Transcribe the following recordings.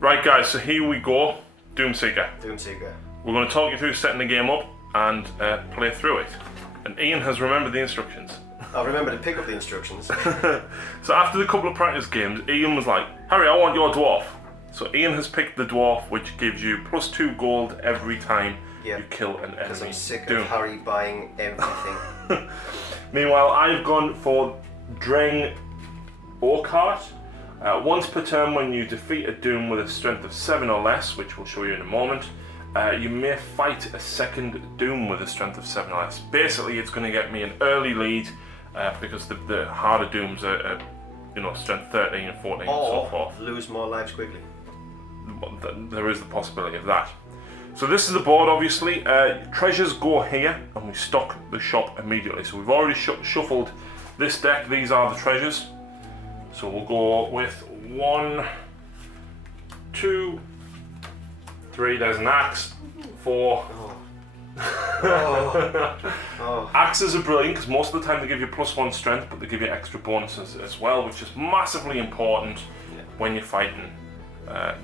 Right guys, so here we go, Doomseeker. Doomseeker. We're going to talk you through setting the game up and play through it. And Ian has remembered the instructions. I'll remember to pick up the instructions. So after the couple of practice games, Ian was like, Harry, I want your dwarf. So Ian has picked the dwarf, which gives you +2 gold every time you kill an enemy. Because I'm sick of Harry buying everything. Meanwhile, I've gone for Dreng Orcart. Once per turn, when you defeat a Doom with a strength of 7 or less, which we'll show you in a moment, you may fight a second Doom with a strength of 7 or less. Basically, it's going to get me an early lead because the harder Dooms are strength 13 and 14 and so forth. Lose more lives quickly. There is the possibility of that. So this is the board, obviously. Treasures go here, and we stock the shop immediately. So we've already shuffled this deck. These are the treasures. So we'll go with 1, 2, 3. There's an axe. 4. Axes are brilliant because most of the time they give you +1 strength, but they give you extra bonuses as well, which is massively important when you're fighting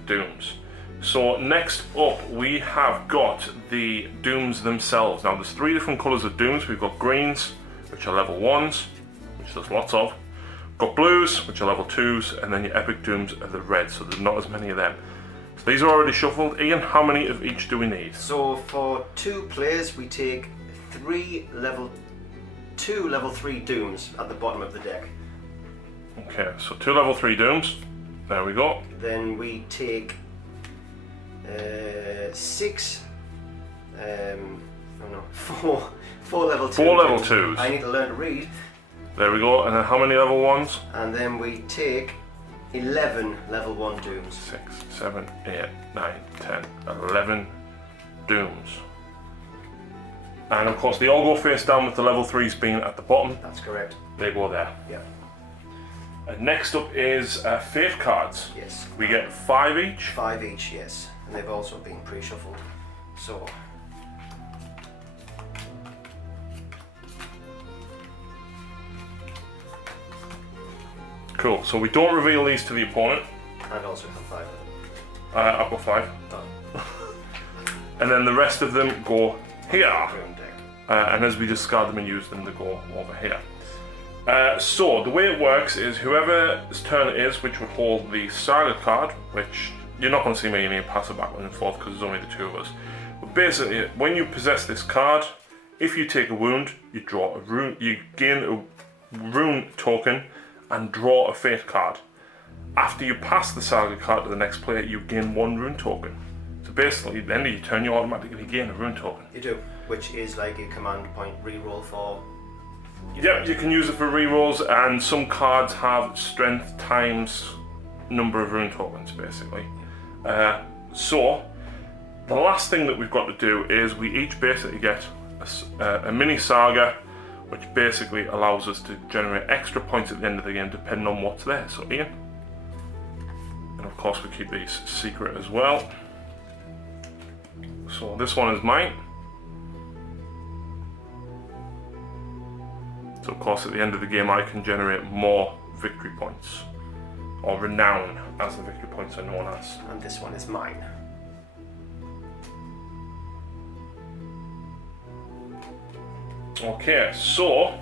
Dooms. So next up we have got the Dooms themselves. Now there's 3 different colours of Dooms. We've got greens, which are level 1s, which there's lots of. Got blues, which are level 2s, and then your epic Dooms are the reds, so there's not as many of them. So these are already shuffled. Ian, how many of each do we need? So for 2 players we take 2 level 3 Dooms at the bottom of the deck. Okay, so 2 level 3 Dooms. There we go. Then we take 6 4 level 2 4 level 2s. I need to learn to read. There we go. And then how many level 1s? And then we take 11 level 1 Dooms. 6, 7, 8, 9, 10, 11 Dooms. And of course they all go face down with the level 3s being at the bottom. That's correct. They go there. Yeah. And next up is Faith cards. Yes. We get 5 each. 5 each, yes. And they've also been pre-shuffled. So cool. So we don't reveal these to the opponent. and also have 5 of them. I've got 5. Done. And then the rest of them go here. Room deck. And as we discard them and use them, they go over here. So the way it works is whoever's turn it is, which would hold the Saga card, which you're not going to see me and pass it backwards and forth because there's only the 2 of us. But basically, when you possess this card, if you take a wound, you draw a rune, you gain a rune token and draw a fate card. After you pass the Saga card to the next player, you gain 1 rune token. So basically, at the end of your turn, you automatically gain a rune token. You do, which is like a command point reroll for. Yep, you can use it for rerolls, and some cards have strength times number of rune tokens, basically. So, the last thing that we've got to do is we each basically get a mini saga, which basically allows us to generate extra points at the end of the game depending on what's there. So Ian, and of course we keep these secret as well. So this one is mine. So of course at the end of the game I can generate more victory points, or renown as the victory points are known as. And this one is mine. Okay, so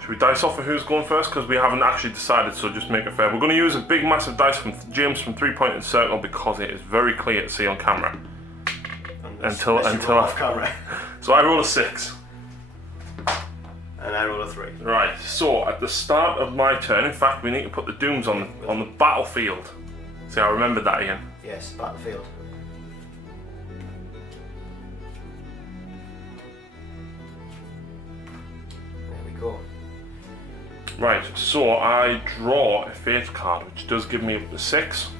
should we dice off for who's going first? Because we haven't actually decided, so just make it fair. We're going to use a big massive dice from James from 3 Pointed Circle because it is very clear to see on camera. Until off camera. So I roll a 6. And I roll a 3. Right, so at the start of my turn, in fact we need to put the Dooms on the battlefield. See, I remembered that, Ian. Yes, battlefield. Go. Right, so I draw a fate card, which does give me a 6.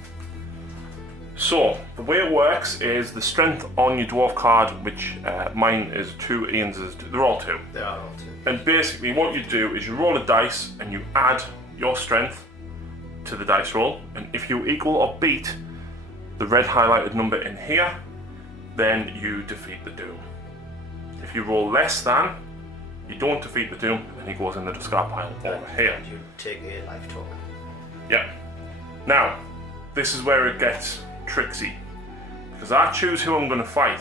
So the way it works is the strength on your dwarf card, which mine is 2, Ian's is 2. They're all 2. They are all 2. And basically what you do is you roll a dice and you add your strength to the dice roll, and if you equal or beat the red highlighted number in here, then you defeat the Doom. If you roll less than, you don't defeat the Doom, and he goes in the discard pile over here. And you take a life token. Yeah. Now, this is where it gets tricksy. Because I choose who I'm going to fight,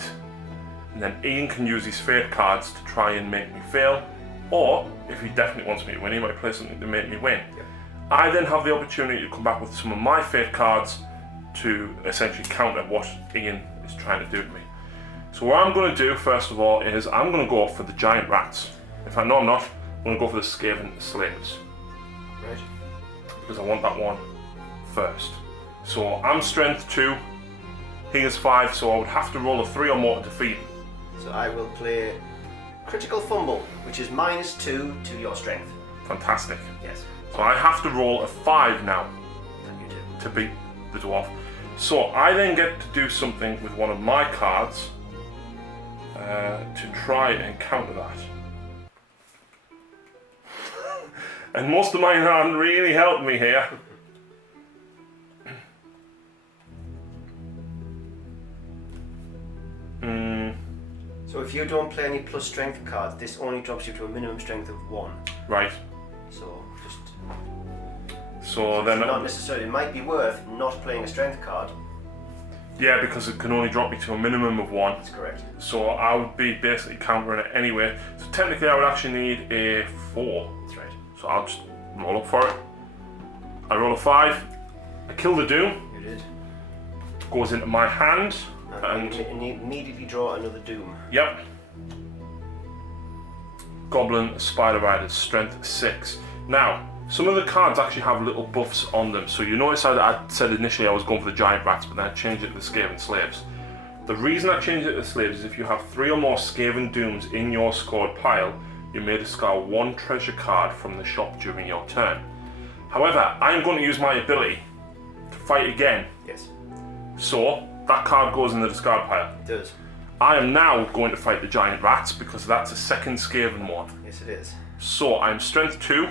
and then Ian can use his fate cards to try and make me fail, or if he definitely wants me to win, he might play something to make me win. Yep. I then have the opportunity to come back with some of my fate cards to essentially counter what Ian is trying to do to me. So what I'm going to do first of all is I'm going to go for the giant rats. In fact, no I'm not. I'm going to go for the Skaven slaves. Right. Because I want that one first. So I'm strength 2, he is 5, so I would have to roll a 3 or more to defeat him. So I will play critical fumble, which is -2 to your strength. Fantastic. Yes. So I have to roll a 5 now And you do. to beat the dwarf. So I then get to do something with one of my cards to try and counter that. And most of mine aren't really helping me here. So if you don't play any plus strength cards, this only drops you to a minimum strength of 1. Right. So just So then, not necessarily. It might be worth not playing a strength card. yeah, because it can only drop me to a minimum of 1. That's correct. So I would be basically countering it anyway. So technically I would actually need a 4. That's right. So I'll just roll up for it. I roll a 5. I kill the Doom. You did. Goes into my hand. And you immediately draw another Doom. Yep. Goblin Spider Riders, strength 6. Now, some of the cards actually have little buffs on them. So you notice I said initially I was going for the giant rats, but then I changed it to the Skaven slaves. The reason I changed it to the slaves is if you have 3 or more Skaven Dooms in your scored pile, you may discard 1 treasure card from the shop during your turn. However, I am going to use my ability to fight again. Yes. So, that card goes in the discard pile. It does. I am now going to fight the giant rats because that's a second Skaven one. Yes, it is. So, I'm strength 2,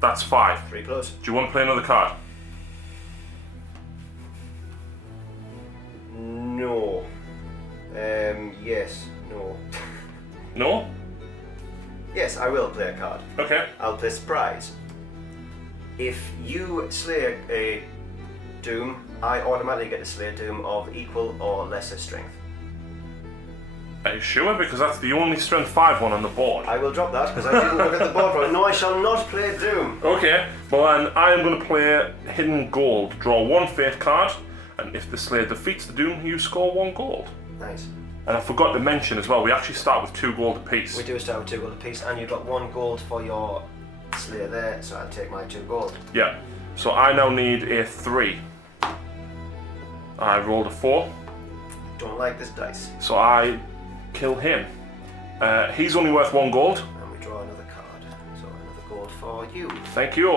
that's 5. 3 plus. Do you want to play another card? No. Yes. No. No? Yes, I will play a card. Okay. I'll play surprise. If you slay a Doom, I automatically get to slay a Doom of equal or lesser strength. Are you sure? Because that's the only strength 5 one on the board. I will drop that because I didn't look at the board right. No, I shall not play Doom. Okay, well then I am going to play Hidden Gold. Draw 1 fate card, and if the Slayer defeats the Doom, you score 1 gold. Nice. And I forgot to mention as well, we actually start with 2 gold apiece. We do start with 2 gold apiece, and you got 1 gold for your Slayer there, so I'll take my 2 gold. Yeah, so I now need a 3. I rolled a 4. Don't like this dice. So I kill him. He's only worth 1 gold. And we draw another card. So another gold for you. Thank you.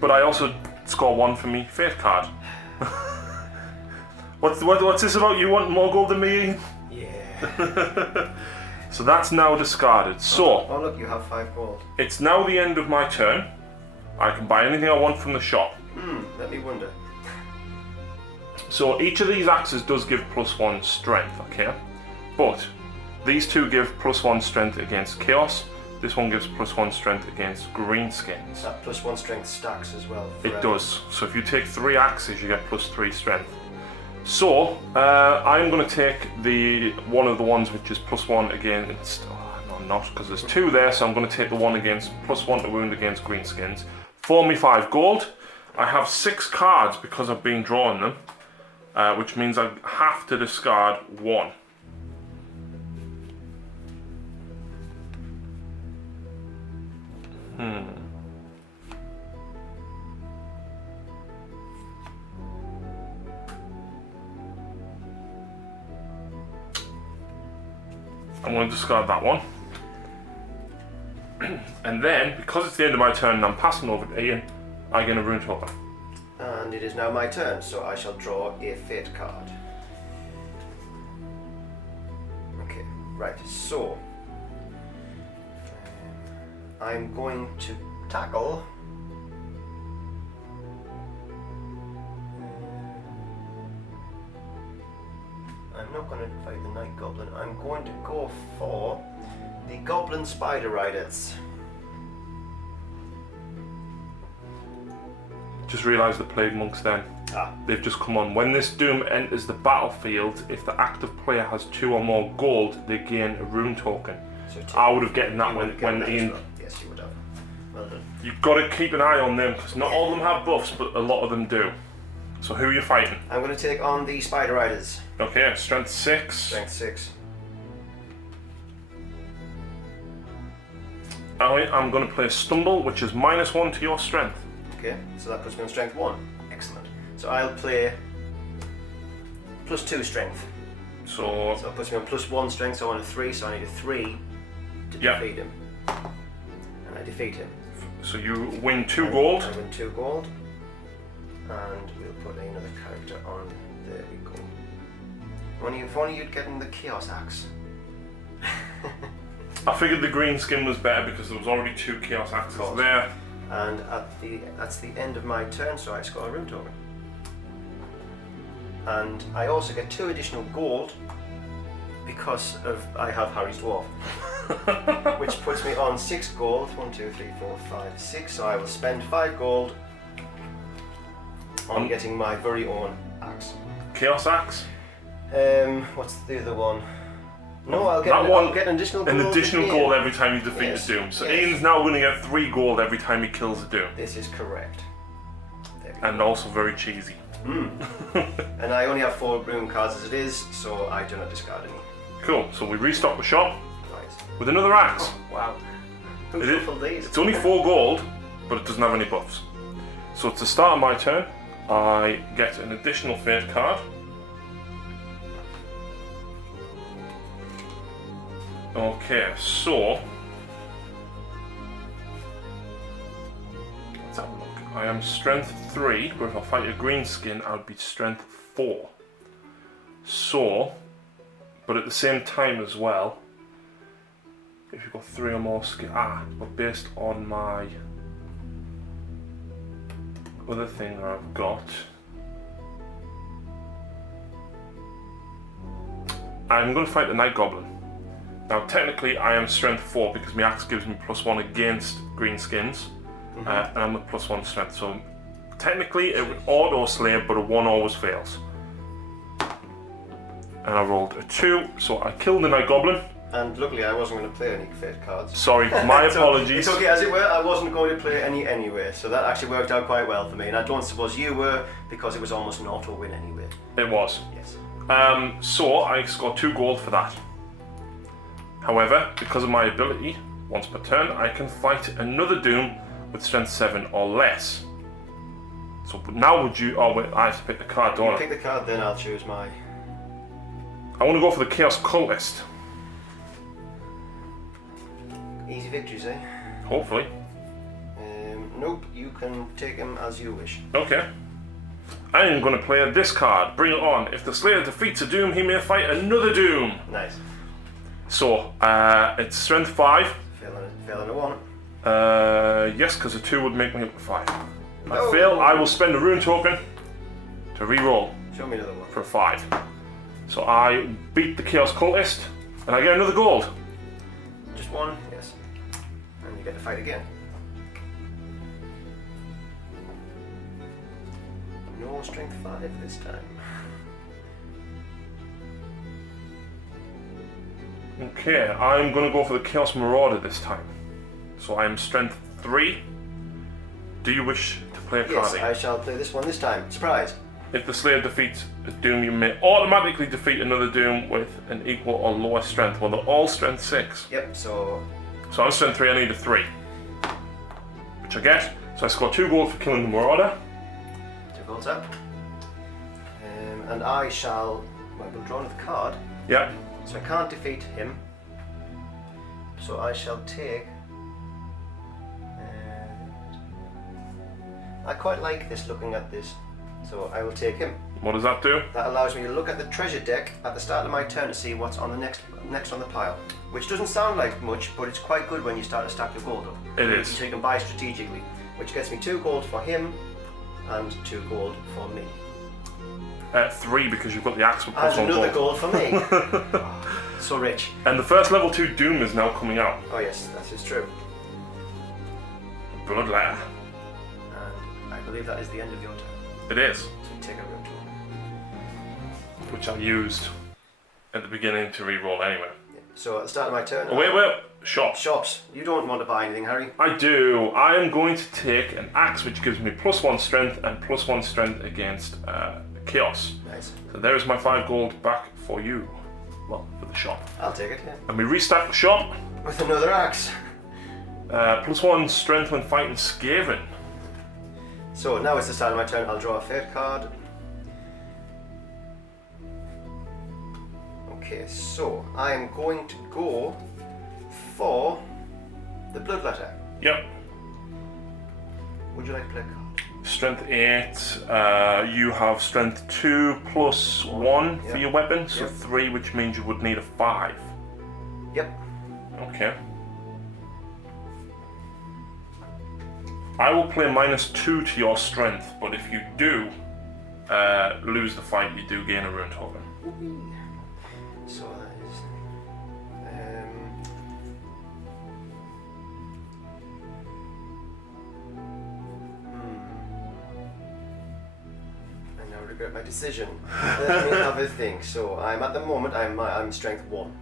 But I also score 1 for me fate card. What's this about? You want more gold than me? Yeah. So that's now discarded. So Oh look, you have 5 gold. it's now the end of my turn. I can buy anything I want from the shop. Let me wonder. So each of these axes does give +1 strength, okay? But these 2 give +1 strength against chaos. This one gives +1 strength against greenskins. That +1 strength stacks as well. It does. So if you take 3 axes, you get +3 strength. So I'm going to take one of the ones which is +1 against. Oh, no, I'm not, because there's 2 there. So I'm going to take the one against +1 to wound against greenskins. For me 5 gold. I have 6 cards because I've been drawing them. Which means I have to discard 1. I'm going to discard that one. And then, because it's the end of my turn and I'm passing over to Ian, I get a rune token. And it is now my turn, so I shall draw a fate card. Okay, right, so I'm going to tackle I'm not going to fight the Night Goblin. I'm going to go for the Goblin Spider Riders. Just realised the Plague Monks then. They've just come on. When this Doom enters the battlefield, if the active player has 2 or more gold, they gain a rune token. So I would have gotten that when Ian... Well. Yes, you would have. Well done. You've got to keep an eye on them, because not all of them have buffs, but a lot of them do. So who are you fighting? I'm going to take on the Spider Riders. Okay, strength 6. Strength 6. I'm going to play Stumble, which is -1 to your strength. Okay, so that puts me on strength 1. Excellent. So I'll play +2 strength. So that puts me on +1 strength, so I'm on a 3, so I need a 3 to defeat him. And I defeat him. So you win 2 gold. I win 2 gold. And we'll put another character on. There we go. If only you'd gotten the Chaos Axe. I figured the green skin was better because there was already 2 Chaos Axes there. And that's the end of my turn, so I score a rune token. And I also get 2 additional gold because I have Harry's Dwarf. Which puts me on 6 gold. 1, 2, 3, 4, 5, 6. So I will spend 5 gold on getting my very own axe. Chaos Axe? What's the other one? No, I'll get an additional gold. An additional gold every time you defeat a Doom. So Ian's now going to get 3 gold every time he kills a Doom. This is correct. And also very cheesy. And I only have 4 rune cards as it is, so I do not discard any. Cool, so we restock the shop Nice. with another axe. Oh, wow. Who shuffled these? It's only 4 gold, but it doesn't have any buffs. So at the start of my turn, I get an additional fate card. Okay, so let's have a look. I am strength 3, but if I fight a green skin, I would be strength 4. So, but at the same time as well, if you've got 3 or more skin, but based on my other thing I've got, I'm going to fight the Night Goblin. Now technically I am strength 4 because my axe gives me +1 against green skins, and I'm at +1 strength, so technically it would auto slay, but a 1 always fails. And I rolled a 2, so I killed the Night Goblin. And luckily I wasn't going to play any fate cards. Sorry, my apologies. It's okay, as it were, I wasn't going to play any anyway, so that actually worked out quite well for me, and I don't suppose you were, because it was almost an auto win anyway. It was. Yes. So I scored 2 gold for that. However, because of my ability, once per turn, I can fight another Doom with strength 7 or less. So now would you... Oh wait, I have to pick the card, don't I? You pick the card, then I'll choose my... I want to go for the Chaos Cultist. Easy victories, eh? Hopefully. Nope, you can take him as you wish. Okay. I am going to play this card. Bring it on. If the Slayer defeats a Doom, he may fight another Doom. Nice. So, it's strength 5. Failing a 1. Yes, because a 2 would make me up to 5. If No. I fail, I will spend a rune token to re-roll Show me another one. for a 5. So I beat the Chaos Cultist, and I get another gold. Just 1, yes. And you get to fight again. No strength 5 this time. Okay, I'm going to go for the Chaos Marauder this time. So I am strength 3. Do you wish to play a card? Yes, I shall play this one this time. Surprise! If the Slayer defeats a Doom, you may automatically defeat another Doom with an equal or lower strength. Well, they're all strength 6. Yep, so I'm strength 3, I need a 3. Which I get. So I score 2 gold for killing the Marauder. 2 golds up. And I shall... Well, we'll draw another card. Yeah. So I can't defeat him. So I shall take... I quite like this, looking at this. So I will take him. What does that do? That allows me to look at the treasure deck at the start of my turn to see what's on the next on the pile. Which doesn't sound like much, but it's quite good when you start to stack your gold up. It is. So you can buy strategically. Which gets me 2 gold for him and 2 gold for me. 3 because you've got the axe with And +1 another gold. gold for me. Oh, so rich. And the first level 2 Doom is now coming out. Oh yes, that is true. Bloodletter. And I believe that is the end of your turn. It is. So you take a rune token. Which I used at the beginning to re-roll anyway. Yeah. So at the start of my turn. Oh, wait. Shops. Shops. You don't want to buy anything, Harry. I do. I am going to take an axe which gives me +1 strength and +1 strength against chaos. Nice. So there's my 5 gold back for you. Well, for the shop. I'll take it, yeah. And we restack the shop. With another axe. +1 strength when fighting Skaven. So now it's the start of my turn. I'll draw a fate card. Okay, so I am going to go for the bloodletter. Yep. Would you like to play a card? Strength 8. You have strength 2 + 1 for Yep. your weapon, so Yep. 3, which means you would need a 5. Yep. Okay. I will play -2 to your strength, but if you do lose the fight, you do gain a rune token. So that is. I now regret my decision. Let me have a think. So I'm at the moment I'm strength 1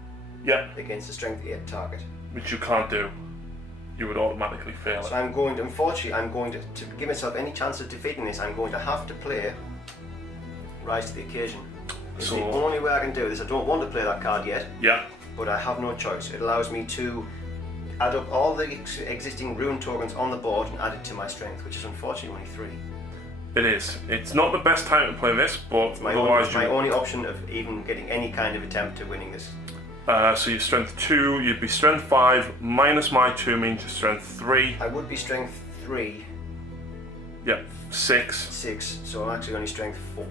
Yep, against a strength 8 target. which you can't do. You would automatically fail So it. I'm going to, unfortunately, to give myself any chance of defeating this, I'm going to have to play Rise to the Occasion. It's So- the only way I can do this. I don't want to play that card yet, Yeah. but I have no choice. It allows me to add up all the existing rune tokens on the board and add it to my strength, which is unfortunately only 3. It is. It's not the best time to play this, but My otherwise only option of even getting any kind of attempt to winning this. so your strength 2, you'd be strength 5, minus my 2 means your strength 3. I would be strength 3, Yep, 6. 6, so I'm actually only strength 4.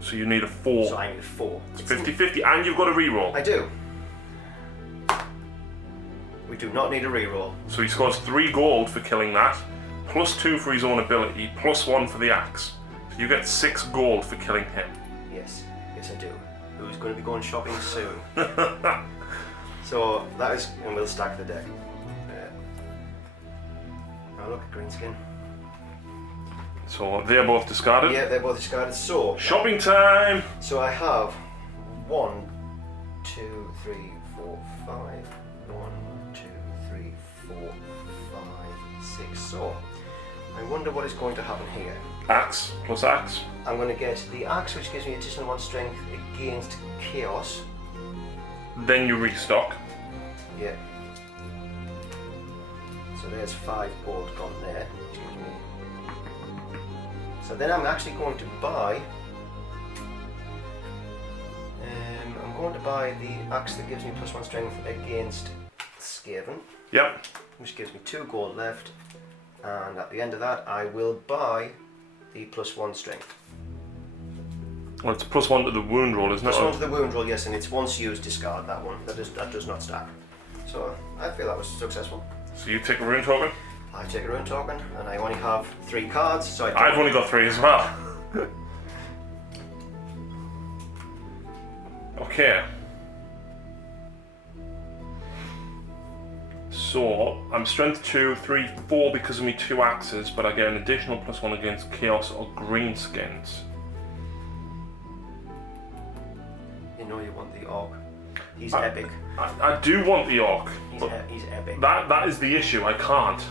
So you need a 4. So I need a 4. It's 50-50, and you've got a reroll. I do. We do not need a reroll. So he scores 3 gold for killing that, +2 for his own ability, +1 for the axe. So you get 6 gold for killing him. Yes, yes I do. Who's going to be going shopping soon? So that is, and we'll stack the deck. Oh look, green skin. So they're both discarded. Yeah, they're both discarded. So, Shopping time! so I have 1, 2, 3, 4, 5. 1, 2, 3, 4, 5, 6. So, I wonder what is going to happen here. Axe plus axe. I'm going to get the axe, which gives me additional 1 strength against chaos. Then you restock. Yeah. So there's 5 gold gone there. Excuse me. So then I'm actually going to buy. I'm going to buy the axe that gives me +1 strength against Skaven, Yep. which gives me 2 gold left. And at the end of that, I will buy the +1 strength. Well, it's +1 to the wound roll, isn't it? +1 to the wound roll, yes, and it's once used, discard that one. That does not stack. So I feel that was successful. So you take a rune token. I take a rune token, and I only have 3 cards, so I've only got 3 as well. Okay. So I'm strength 2, 3, 4 because of me 2 axes, but I get an additional +1 against chaos or greenskins. You know you want the orc. He's epic. I do want the orc, but He's epic. that is the issue. I can't.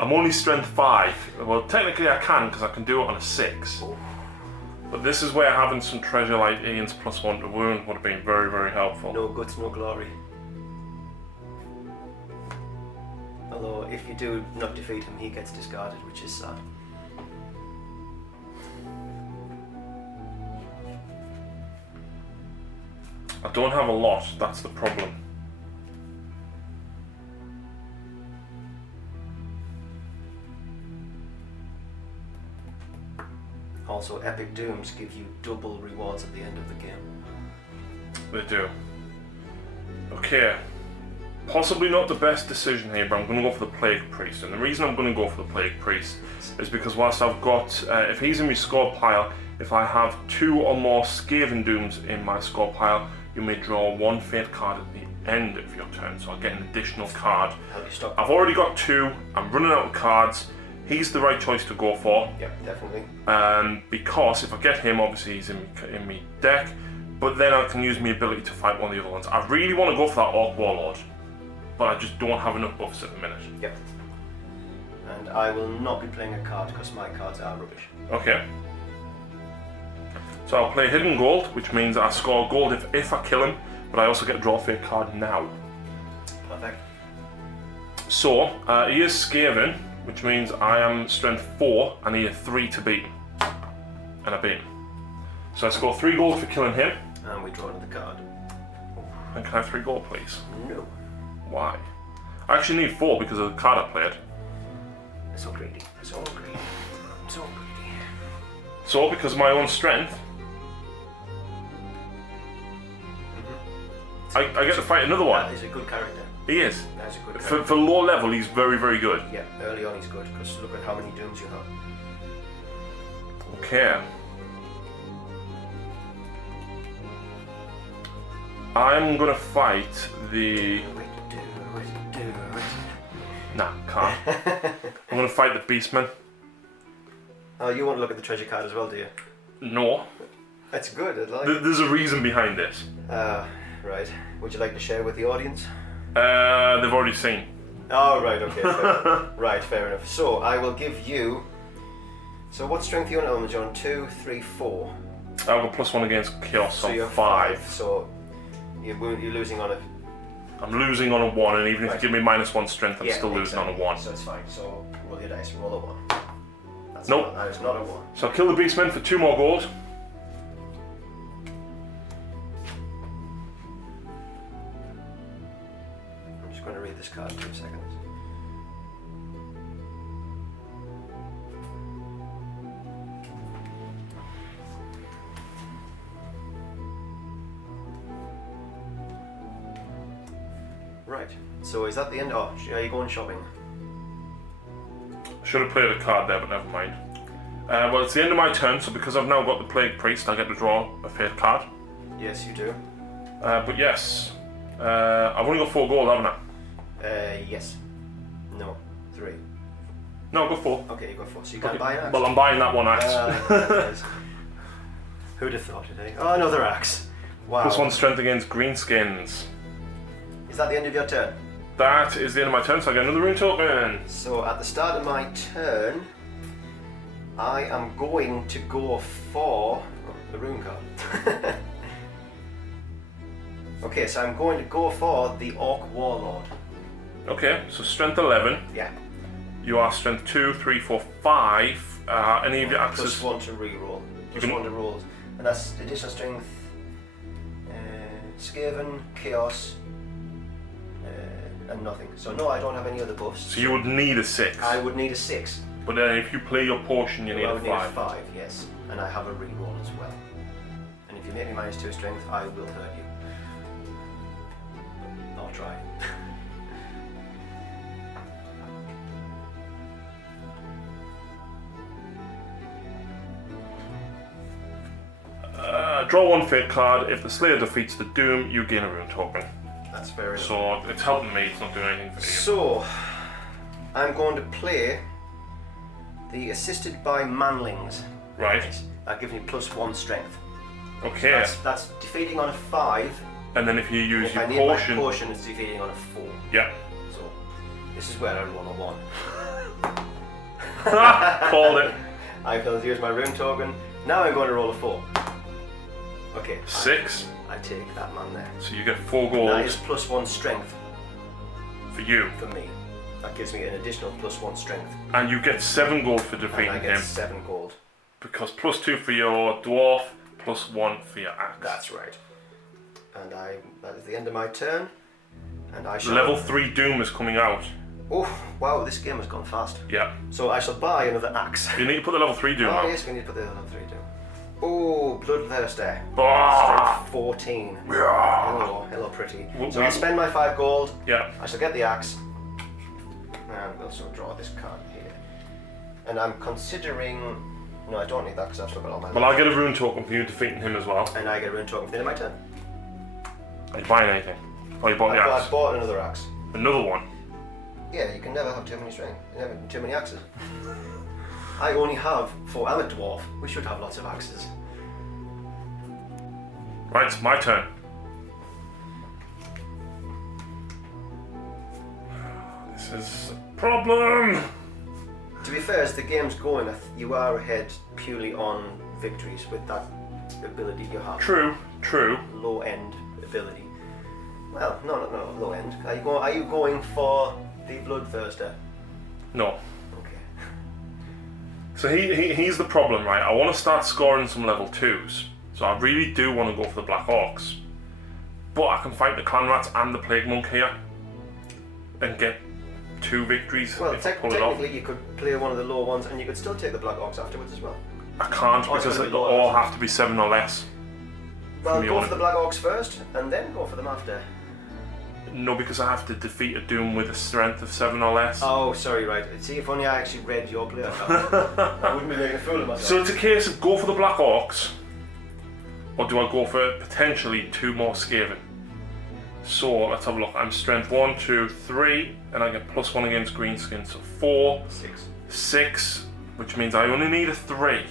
I'm only strength 5. Well, technically I can because I can do it on a 6. But this is where having some treasure like Ian's +1 to wound would have been very, very helpful. No guts, no glory. Although if you do not defeat him, he gets discarded, which is sad. I don't have a lot, that's the problem. Also, epic dooms give you double rewards at the end of the game. They do. Okay. Possibly not the best decision here, but I'm going to go for the Plague Priest. And the reason I'm going to go for the Plague Priest is because whilst I've got, if he's in my score pile, if I have 2 or more Skaven Dooms in my score pile, you may draw 1 fate card at the end of your turn. So I'll get an additional card. How do you stop? I've already got 2, I'm running out of cards. He's the right choice to go for. Yeah, definitely. Because if I get him, obviously he's in my deck, but then I can use my ability to fight one of the other ones. I really want to go for that Orc Warlord, but I just don't have enough buffs at the minute. Yep. And I will not be playing a card because my cards are rubbish. Okay. So I'll play Hidden Gold, which means I score gold if I kill him, but I also get to draw a fake card now. Perfect. So, he is Skaven, which means I am strength 4, I need a 3 to beat him. And I beat him. So I score 3 gold for killing him. And we draw another card. And can I have 3 gold, please? No. Why? I actually need 4 because of the card I played. It's so greedy. So greedy. So greedy. So, because of my own strength, I get to fight another one. That is a good character. He is. That's a good character. For low level, he's very, very good. Yeah, early on he's good because look at how many dooms you have. Okay. I'm gonna fight the... Do it. Nah, can't. I'm gonna fight the Beastman. Oh, you want to look at the treasure card as well, do you? No. That's good, I'd like. There's a reason behind this. Right. Would you like to share with the audience? They've already seen. Oh, right, okay. Fair. Right, fair enough. So, I will give you... So, what strength are you on, John? 2, 3, 4. I've got +1 against Chaos So, on you're 5. So, you're losing on a... I'm losing on a 1, and even if Right. you give me -1 strength, I'm still losing on a 1. So, it's fine. So, roll your dice and roll a 1. That's Nope. That is not a 1. So I'll kill the Beastman for 2 more gold. I'm just going to read this card in 2 seconds. Right, so is that the end? Oh, are you going shopping? Should have played a card there, but never mind. Well, it's the end of my turn, so because I've now got the Plague Priest, I get to draw a fate card. Yes, you do. But yes, I've only got 4 gold, haven't I? Yes. No, 3. No, I've got 4. Okay, you got 4. So you can't buy an axe? Well, I'm buying that one axe. Who'd have thought it, eh? Oh, another axe. Wow. +1 strength against greenskins. Is that the end of your turn? That is the end of my turn, so I get another rune token. So at the start of my turn, I am going to go for the rune card. Okay, so I'm going to go for the Orc Warlord. Okay, so strength 11. Yeah. You are strength 2, 3, 4, 5. Any of your axes. +1 to reroll. +1 to rolls. And that's additional strength. Skaven, Chaos, and nothing. So no, I don't have any other buffs. So you would need a 6. I would need a 6. But then if you play your portion, you need I a would 5. need a 5, yes. And I have a reroll as well. And if you make me -2 strength, I will hurt you. I'll try. Draw 1 fate card. If the Slayer defeats the Doom, you gain a rune token. That's fair enough. So it's helping me, it's not doing anything for you. So, I'm going to play the Assisted by Manlings. Right. That gives me +1 strength. Okay. That's defeating on a 5. And then if you use If your I need portion. my portion, it's defeating on a 4. Yeah. So, this is where I roll a 1. Called it. I will use my rune token. Now I'm going to roll a 4. Okay. 6. I take that man there. So you get 4 gold That is +1 strength for you. for me. That gives me an additional +1 strength. And you get 7 gold for And defeating I get him. 7 gold. Because +2 for your dwarf, +1 for your axe. That's right. And that is the end of my turn. And I shall... Level 3 Doom is coming out. Oh, wow, this game has gone fast. Yeah. So I shall buy another axe. You need to put the level 3 Doom Oh, out. yes, we need to put the level 3 down. Oh, Bloodthirster. Ah! Strength 14. Yeah. Hello, pretty. Well, So I'll spend my 5 gold. Yeah. I shall get the axe. And we'll also draw this card here. And I'm considering... No, I don't need that because I've still got all my... Well, I'll get a rune token for you defeating him as well. And I get a rune token at the end of my turn. Are you buying anything? Oh, you bought the axe. I bought another axe. Another one. Yeah, you can never have too many strength, never too many axes. I only have 4. I'm a dwarf. We should have lots of axes. Right, it's my turn. This is a problem. To be fair, as the game's going, you are ahead purely on victories with that ability you have. True. Low end ability. Well, no, low end. Are you going for the Bloodthirster? No. Okay. So he's the problem, right? I want to start scoring some level 2s. So I really do want to go for the Black Orcs. But I can fight the Clan Rats and the Plague Monk here and get 2 victories Well, if I pull it off. technically you could play one of the low ones and you could still take the Black Orcs afterwards as well. I can't Oh, it's because gonna they be lower, all isn't it? have to be 7 or less. Well, me go on for it. the Black Orcs first and then go for them after. No, because I have to defeat a Doom with a strength of 7 or less. Oh, sorry, right. See, if only I actually read your player card. I wouldn't be making a fool of myself. So it's a case of go for the Black Orcs, or do I go for potentially 2 more Skaven? So let's have a look. I'm strength 1, 2, 3, and I get +1 against greenskin, so 4, 6, which means I only need a 3.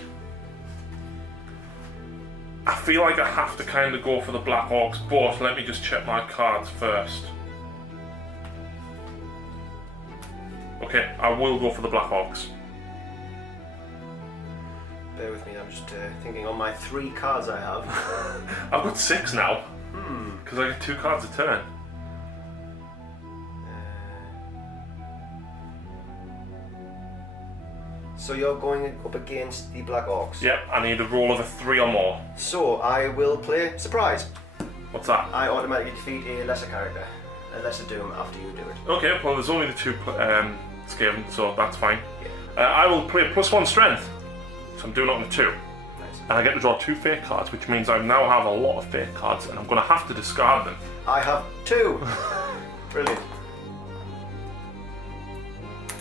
I feel like I have to kind of go for the Black Orcs, but let me just check my cards first. Okay, I will go for the Black Orcs. Bear with me, I'm just thinking on my 3 cards I have. I've got 6 now, because I get 2 cards a turn. So you're going up against the Black Orcs. Yep, I need a roll of a 3 or more. So I will play Surprise. What's that? I automatically defeat a lesser character, a lesser Doom after you do it. Okay, well there's only the 2 Skaven, so that's fine. Yeah. I will play a +1 strength, so I'm doing it on a 2. Nice. And I get to draw 2 fake cards, which means I now have a lot of fake cards, and I'm going to have to discard them. I have 2. Brilliant.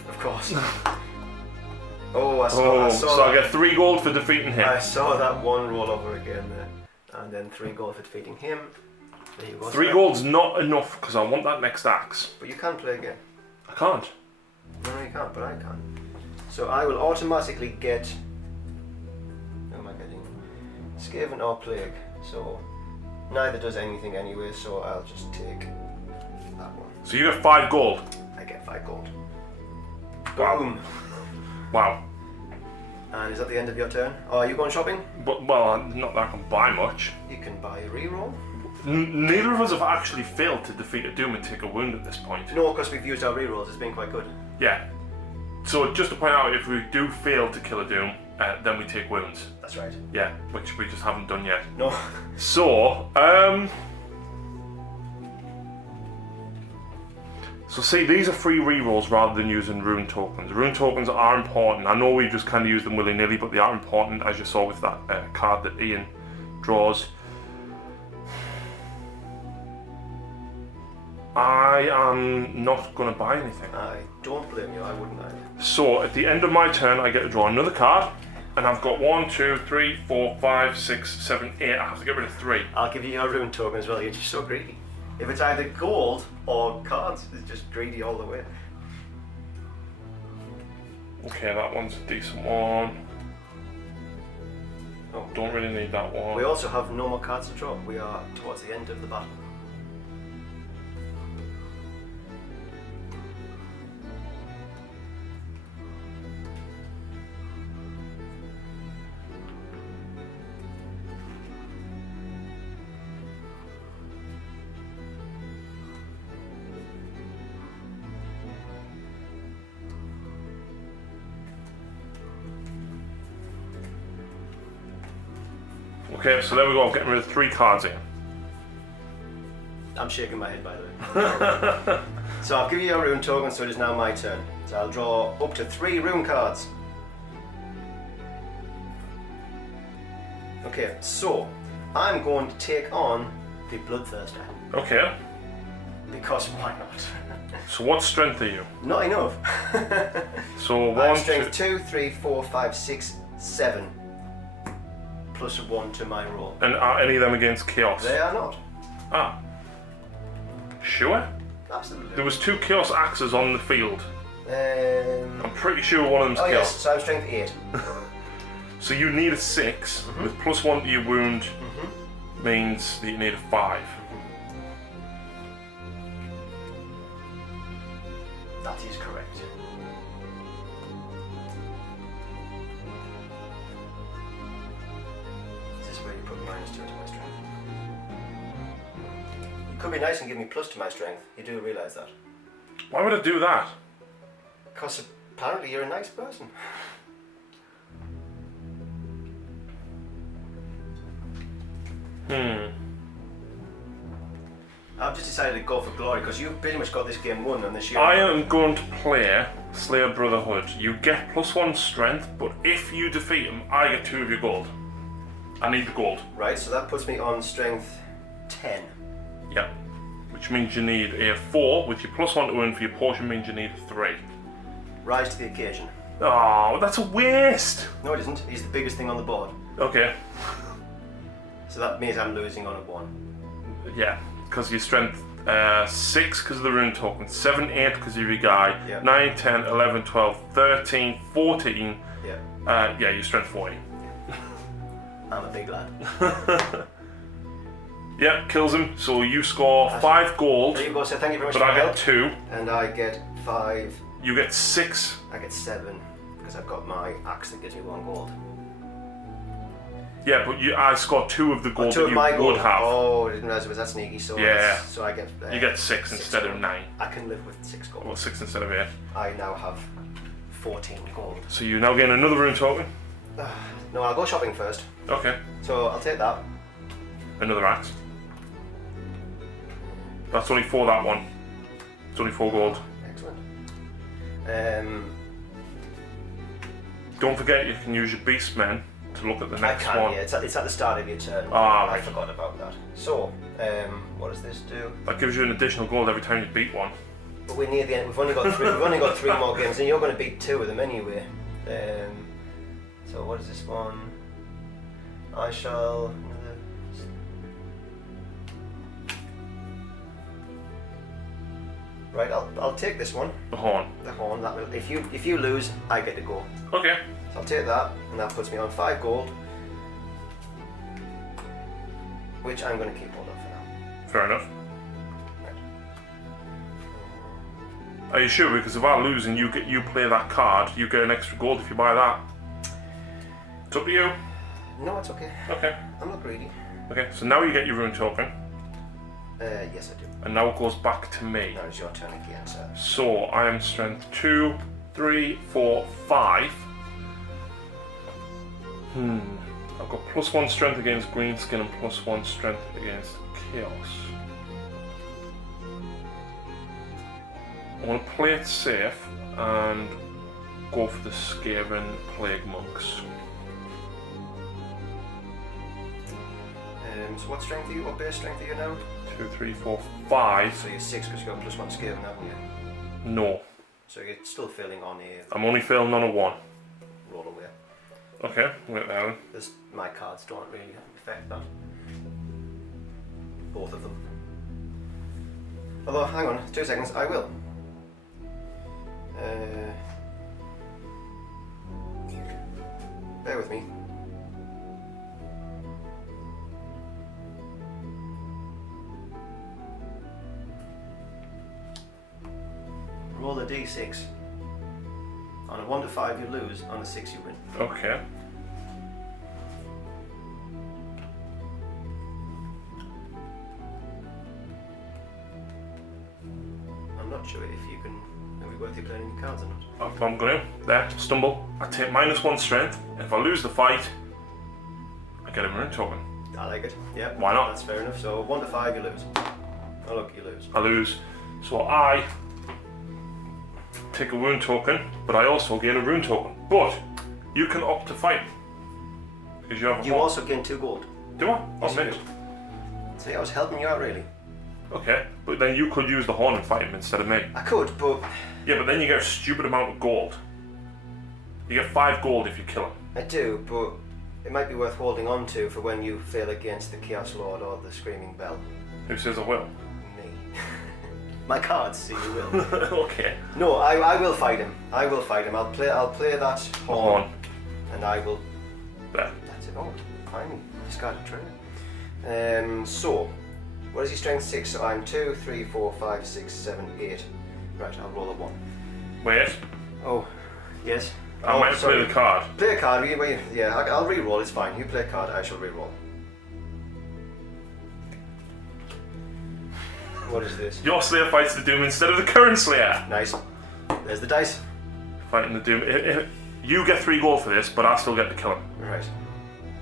Of course. Oh, I saw So that. I get 3 gold for defeating him. I saw that one roll over again there. And then 3 gold for defeating him. There you go. 3 gold's not enough, because I want that next axe. But you can play again. I can't. No, you can't, but I can. So I will automatically get... Who am I getting? Skaven or Plague. So neither does anything anyway, so I'll just take that one. So you get 5 gold. I get 5 gold. Wow. Boom. Wow. And is that the end of your turn? Or are you going shopping? But, well, not that I can buy much. You can buy a reroll. Neither of us have actually failed to defeat a Doom and take a wound at this point. No, because we've used our rerolls, it's been quite good. Yeah. So just to point out, if we do fail to kill a Doom, then we take wounds. That's right. Yeah, which we just haven't done yet. No. So, so see, these are free rerolls rather than using rune tokens. Rune tokens are important. I know we just kind of use them willy-nilly, but they are important, as you saw with that card that Ian draws. I am not going to buy anything. I don't blame you, I wouldn't either. So at the end of my turn, I get to draw another card, and I've got 1, 2, 3, 4, 5, 6, 7, 8. I have to get rid of 3. I'll give you your rune token as well, you're just so greedy. If it's either gold or cards, it's just greedy all the way. Okay, that one's a decent one. Oh. Don't really need that one. We also have no more cards to draw. We are towards the end of the battle. Okay, so there we go. I'm getting rid of 3 cards here. I'm shaking my head, by the way. So I'll give you your rune token, so it is now my turn. So I'll draw up to 3 rune cards. Okay, so I'm going to take on the Bloodthirster. Okay, Because why not? so what strength are you? Not enough. So I'm 1, 2... strength 2, 3, 4, 5, 6, 7. Plus 1 to my roll. And are any of them against chaos? They are not. Ah. Sure? absolutely. There was 2 Chaos Axes on the field. I'm pretty sure one of them's Oh Chaos. yes, so I'm strength 8. So you need a 6 with +1 to your wound. Means that you need a 5. That is correct. This is where you put -2 to my strength. You could be nice and give me plus to my strength. You do realise that. Why would I do that? Because apparently you're a nice person. I've just decided to go for glory because you've pretty much got this game won on this year. I am going to play Slayer Brotherhood. You get +1 strength, but if you defeat him, I get 2 of your gold. I need the gold. Right, so that puts me on strength 10. Yep. Which means you need a 4 with your +1 to win for your portion means you need a 3. Rise to the occasion. Oh, that's a waste. No, it isn't. He's the biggest thing on the board. Okay. So that means I'm losing on a 1. Yeah, because your strength 6 because of the rune token, 7, 8 because of your guy, Yeah. 9, 10, 11, 12, 13, 14. Yeah. Yeah, your strength 14. I'm a big lad. Yep, kills him. So you score 5 gold, There you go, so thank you very much but for I your get help. 2. And I get 5. You get 6. I get 7. Because I've got my axe that gives me 1 gold. Yeah, but I scored 2 of the gold 2 that of you my would gold. have. Oh, I didn't realise it was that sneaky. So Yeah. So I get. You get 6 instead of gold. 9. I can live with 6 gold. Well, 6 instead of 8. I now have 14 gold. So you now gain another rune token. No, I'll go shopping first. Okay. So I'll take that. Another axe. That's only for that one. It's only 4 gold. Excellent. Don't forget you can use your beastmen to look at the I next can, one. yeah. It's at the start of your turn. Ah, I right. forgot about that. So, what does this do? That gives you an additional gold every time you beat one. But we're near the end. We've only got 3. We've only got 3 more games, and you're going to beat 2 of them anyway. So what is this one? I shall. Right, I'll take this one. The horn. The horn. That will. If you lose, I get to go. Okay. So I'll take that, and that puts me on 5 gold, which I'm going to keep hold of for now. Fair enough. Right. Are you sure? Because if I lose and you play that card, you get an extra gold if you buy that. It's up to you. No, it's okay. Okay. I'm not greedy. Okay. So now you get your rune token, Yes, I do. and now it goes back to me. Now it's your turn again, sir. So I am strength 2, 3, 4, 5. I've got +1 strength against green skin and +1 strength against chaos. I want to play it safe and go for the Skaven Plague Monks. So what strength are you? What base strength are you now? 2, 3, 4, 5. So you're 6 because you got +1 Skaven, haven't you? No, So you're still failing on a I'm only failing on a 1. roll away. Okay, wait there then. Because my cards don't really affect that. Both of them. Although, hang on, 2 seconds, I will. Bear with me. Roll a d6. On a 1 to 5 you lose, on a 6 you win. Okay. I'm not sure if you can. Are we worth you playing any cards or not? If I'm going to, there, stumble. I take -1 strength. If I lose the fight, I get a rune token. I like it. Yeah. Why not? That's fair enough. So 1 to 5 you lose. Oh look, you lose. I lose. So I take a rune token, but I also gain a rune token. But you can opt to fight. Because you have a You horn. also gain 2 gold. Do I? Oh, Yes, you mint. do. See, I was helping you out really. Okay, but then you could use the horn and fight him instead of me. I could, but Yeah, but then you get a stupid amount of gold. You get 5 gold if you kill him. I do, but it might be worth holding on to for when you fail against the Chaos Lord or the Screaming Bell. Who says I will? Me. my cards, so you will. Okay. No, I will fight him. I will fight him. I'll play that horn. And I will... There. That's it. Oh, finally. Discard a trade. So, what is he strength? 6, so I'm 2, 3, 4, 5, 6, 7, 8. Right, I'll roll a 1. Wait. Oh, yes. I might play the card. Play a card. Yeah, I'll re-roll. It's fine. You play a card. I shall re-roll. What is this? Your Slayer fights the Doom instead of the current Slayer. Nice. There's the dice. Fighting the Doom. You get 3 gold for this, but I still get to kill him. Right.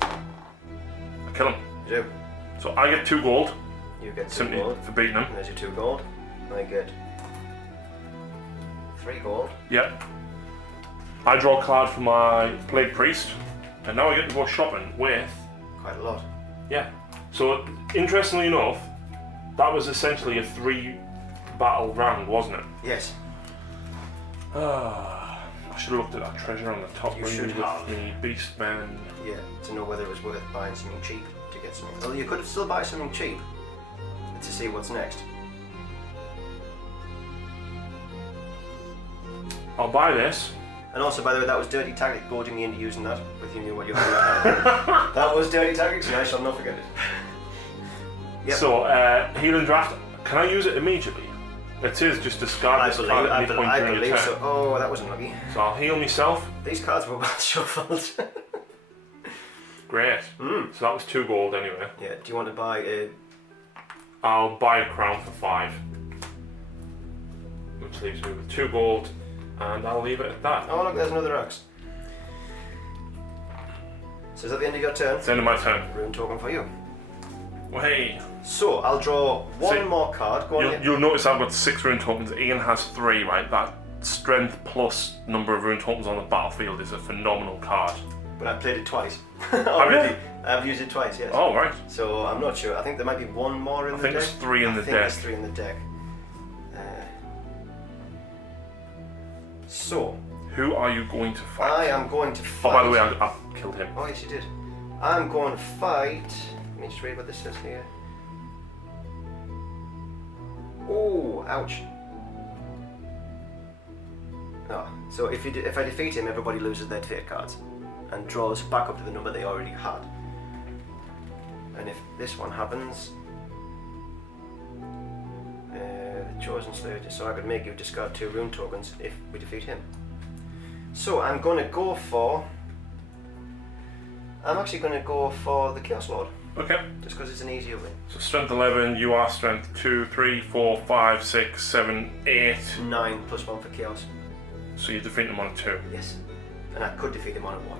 I kill him. You do. So I get 2 gold. You get 2 simply gold. for beating him. And there's your 2 gold. I get 3 gold. Yep. I draw a card for my Plague Priest, and now I get to go shopping with... Quite a lot. Yeah. So, interestingly enough, that was essentially a 3 battle round, wasn't it? Yes. I should have looked at that treasure on the top You ring should with have. the Beastman. Yeah, to know whether it was worth buying something cheap to get something. Well, you could still buy something cheap to see what's next. I'll buy this. And also, by the way, that was dirty tactic goading me into using that, with you knew what you had in your hand. That was dirty tactics, and I shall not forget it. Yep. So, healing draft, can I use it immediately? It says just discard this card at any point during your turn. So. Oh, that wasn't lucky. So I'll heal myself. These cards were well shuffled. Great. So that was 2 gold anyway. Yeah, do you want to buy a... I'll buy a crown for 5. Which leaves me with 2 gold, and I'll leave it at that. Oh look, there's another axe. So is that the end of your turn? It's the end of my turn. Rune token for you. Well, hey. So, I'll draw one more card. Go on. You'll notice I've got 6 rune tokens. Ian has 3, right? That strength plus number of rune tokens on the battlefield is a phenomenal card. But I've played it twice. Already? I've used it twice, yes. Oh, right. So, I'm not sure. I think there might be 1 more in the deck. I think there's 3 in the I think deck. there's 3 in the deck. So... Who are you going to fight? I am going to fight... Oh, by the way, I killed him. Oh, yes, you did. I'm going to fight... Let me just read what this says here. Oh, ouch. Oh, so if I defeat him, everybody loses their fate cards and draws back up to the number they already had. And if this one happens, the Chosen Slayer, so I could make you discard 2 rune tokens if we defeat him. So I'm going to go for... I'm actually going to go for the Chaos Lord. Okay. Just because it's an easier win. So strength 11, you are strength 2, 3, 4, 5, 6, 7, 8. 9 plus 1 for Chaos. So you defeat him on a 2. Yes. And I could defeat him on a 1.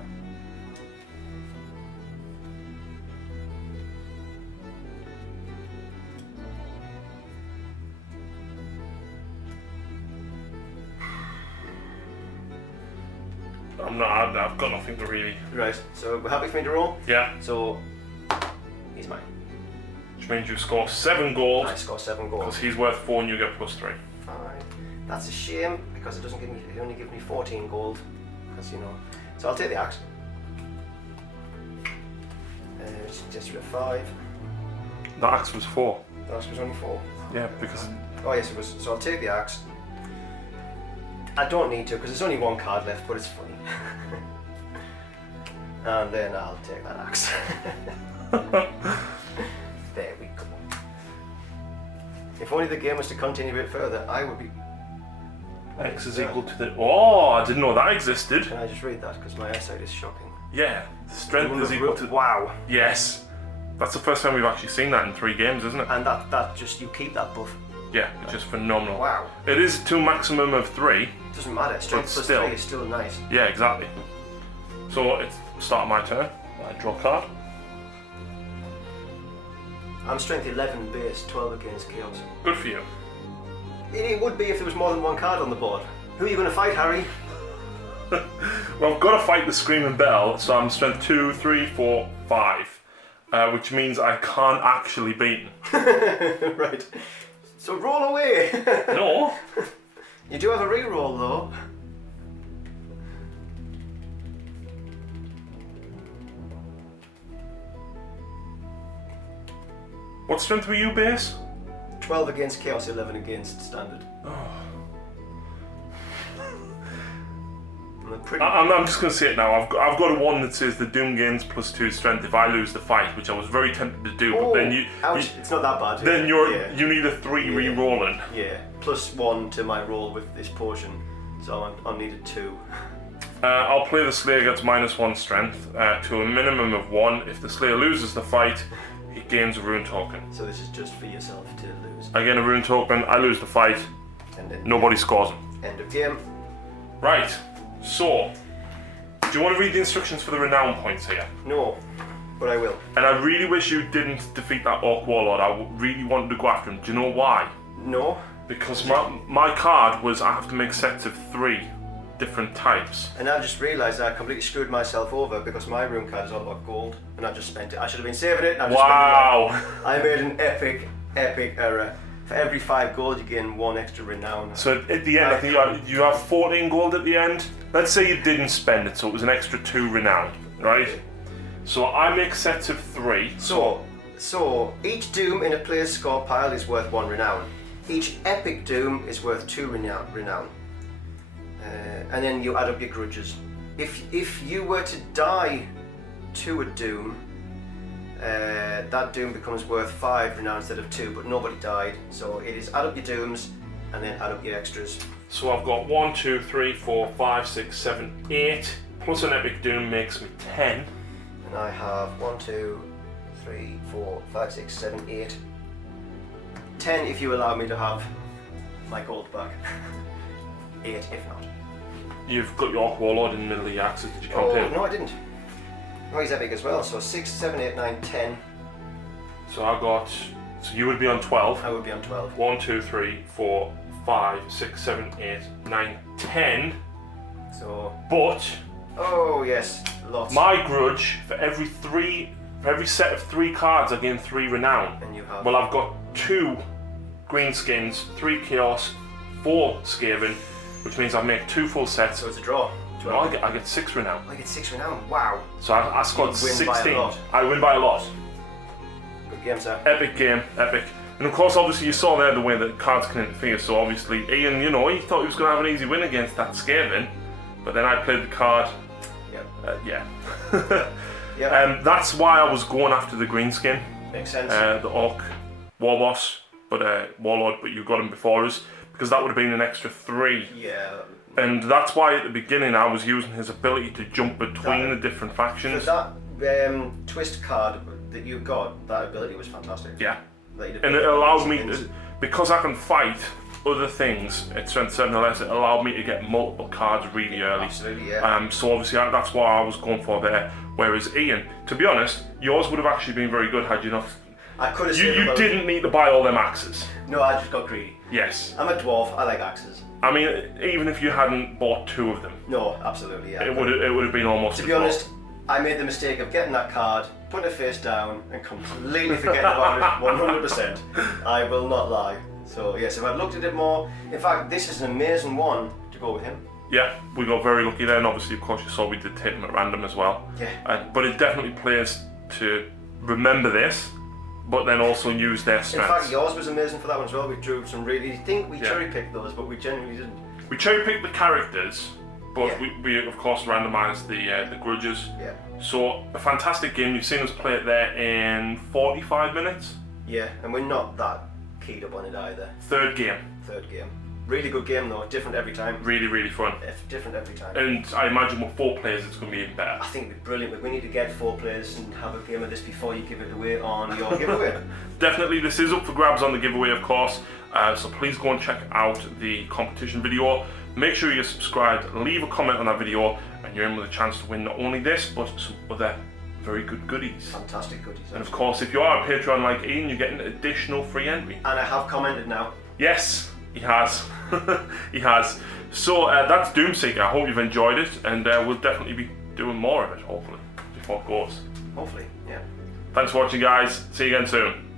I've got nothing to really... Right, so we're happy for me to roll? Yeah. So, he's mine. Which means you score 7 gold. I score 7 gold. Because he's worth 4 and you get plus 3. Fine. That's a shame, because it only gives me 14 gold. Because, you know... So I'll take the axe. Just for 5. The axe was 4. The axe was only 4. Yeah, because... Oh yes, it was. So I'll take the axe. I don't need to, because there's only 1 card left, but it's funny. And then I'll take that axe. There we go. If only the game was to continue a bit further, I would be... X is equal to the... Oh, I didn't know that existed. Can I just read that, because my eyesight is shocking. Yeah, strength is equal to... Wow. Yes. That's the first time we've actually seen that in 3 games, isn't it? And that just, you keep that buff. Yeah, it's just phenomenal. Wow. It is to a maximum of 3. Doesn't matter, strength plus 3 is still nice. Yeah, exactly. So it's start my turn. I draw a card. I'm strength 11 base, 12 against chaos. Good for you. It would be if there was more than 1 card on the board. Who are you going to fight, Harry? Well, I've got to fight the Screaming Bell, so I'm strength 2, 3, 4, 5. Which means I can't actually beat him. Right. So roll away! No. You do have a reroll though. What strength were you, base? 12 against Chaos, 11 against Standard. I'm just going to say it now. I've got a one that says the Doom gains +2 strength if I lose the fight, which I was very tempted to do. But then it's not that bad. Then you need a 3 re-rolling. Yeah, +1 to my roll with this potion, so I needed 2. I'll play the Slayer gets -1 strength to a minimum of 1. If the Slayer loses the fight, he gains a rune token. So this is just for yourself to lose. I gain a rune token. I lose the fight. And then nobody scores him. End of game. Right. So, do you want to read the instructions for the renown points here? No, but I will. And I really wish you didn't defeat that Orc Warlord. I really wanted to go after him. Do you know why? No. Because my card was I have to make sets of 3 different types. And I just realised I completely screwed myself over because my rune card is all about gold and I just spent it. I should have been saving it. Wow. I made an epic error. For every 5 gold you gain 1 extra renown. So at the end I think you have 14 gold at the end. Let's say you didn't spend it, so it was an extra 2 renown, right? So I make sets of 3. So each doom in a player's score pile is worth 1 renown. Each epic doom is worth 2 renown. And then you add up your grudges. If you were to die to a doom, that doom becomes worth 5 renown instead of 2, but nobody died. So it is add up your dooms and then add up your extras. So I've got 1, 2, 3, 4, 5, 6, 7, 8, plus an epic doom makes me 10. And I have 1, 2, 3, 4, 5, 6, 7, 8. 10 if you allow me to have my gold back. 8 if not. You've got your Orc Warlord in the middle of your axes. Did you count him? No, I didn't. Oh, he's epic as well. So 6, 7, 8, 9, 10. So you would be on 12. I would be on 12. 1, 2, 3, 4, 5, 6, 7, 8, 9, 10. So. But. Oh yes, lots. My grudge for every set of 3 cards I gain 3 renown. And you have. Well, I've got 2 green skins, 3 chaos, 4 Skaven, which means I make 2 full sets. So it's a draw. No, I get 6 renown. I get 6 renown. Wow. So I scored 16. By a lot. I win by a lot. Good game, sir. Epic game, epic. And of course, obviously, you saw there the way that cards can interfere. So obviously, Ian, he thought he was going to have an easy win against that Skaven, but then I played the card. Yep. Yeah. Yep. That's why I was going after the green skin. Makes sense. The Orc War Boss, Warlord, but you got him before us because that would have been an extra 3. Yeah. And that's why at the beginning I was using his ability to jump between the different factions. For that twist card that you got, that ability was fantastic. Yeah. And it allowed me to, because I can fight other things at strength 7 or less, it allowed me to get multiple cards really early. Absolutely, yeah. So obviously that's what I was going for there. Whereas Ian, to be honest, yours would have actually been very good had you not. I could have. You didn't need to buy all them axes. No, I just got greedy. Yes. I'm a dwarf. I like axes. I mean, even if you hadn't bought 2 of them. No, absolutely, yeah. It would have been almost. To be honest, I made the mistake of getting that card, putting it face down, and completely forgetting about it 100%. I will not lie. So yes, if I'd looked at it more, in fact, this is an amazing one to go with him. Yeah, we got very lucky there, and obviously, of course, you saw we did take them at random as well. Yeah. But it definitely plays to remember this, but then also use their strengths. In fact, yours was amazing for that one as well. We drew some really. You think we cherry-picked those, but we genuinely didn't. We cherry-picked the characters, but we of course randomised the grudges. Yeah. So a fantastic game. You've seen us play it there in 45 minutes. Yeah, and we're not that keyed up on it either. Third game. Really good game though, different every time. Really, really fun. Different every time. And I imagine with 4 players it's going to be even better. I think it'd be brilliant, but we need to get 4 players and have a game of this before you give it away on your giveaway. Definitely, this is up for grabs on the giveaway, of course. So please go and check out the competition video. Make sure you're subscribed, leave a comment on that video, and you're in with a chance to win not only this, but some other very good goodies. Fantastic goodies. And of course, if you are a Patreon like Ian, you're getting additional free entry. And I have commented now. Yes, he has. He has. So that's Doomseeker. I hope you've enjoyed it, and we'll definitely be doing more of it, hopefully, before it goes. Hopefully, yeah. Thanks for watching, guys. See you again soon.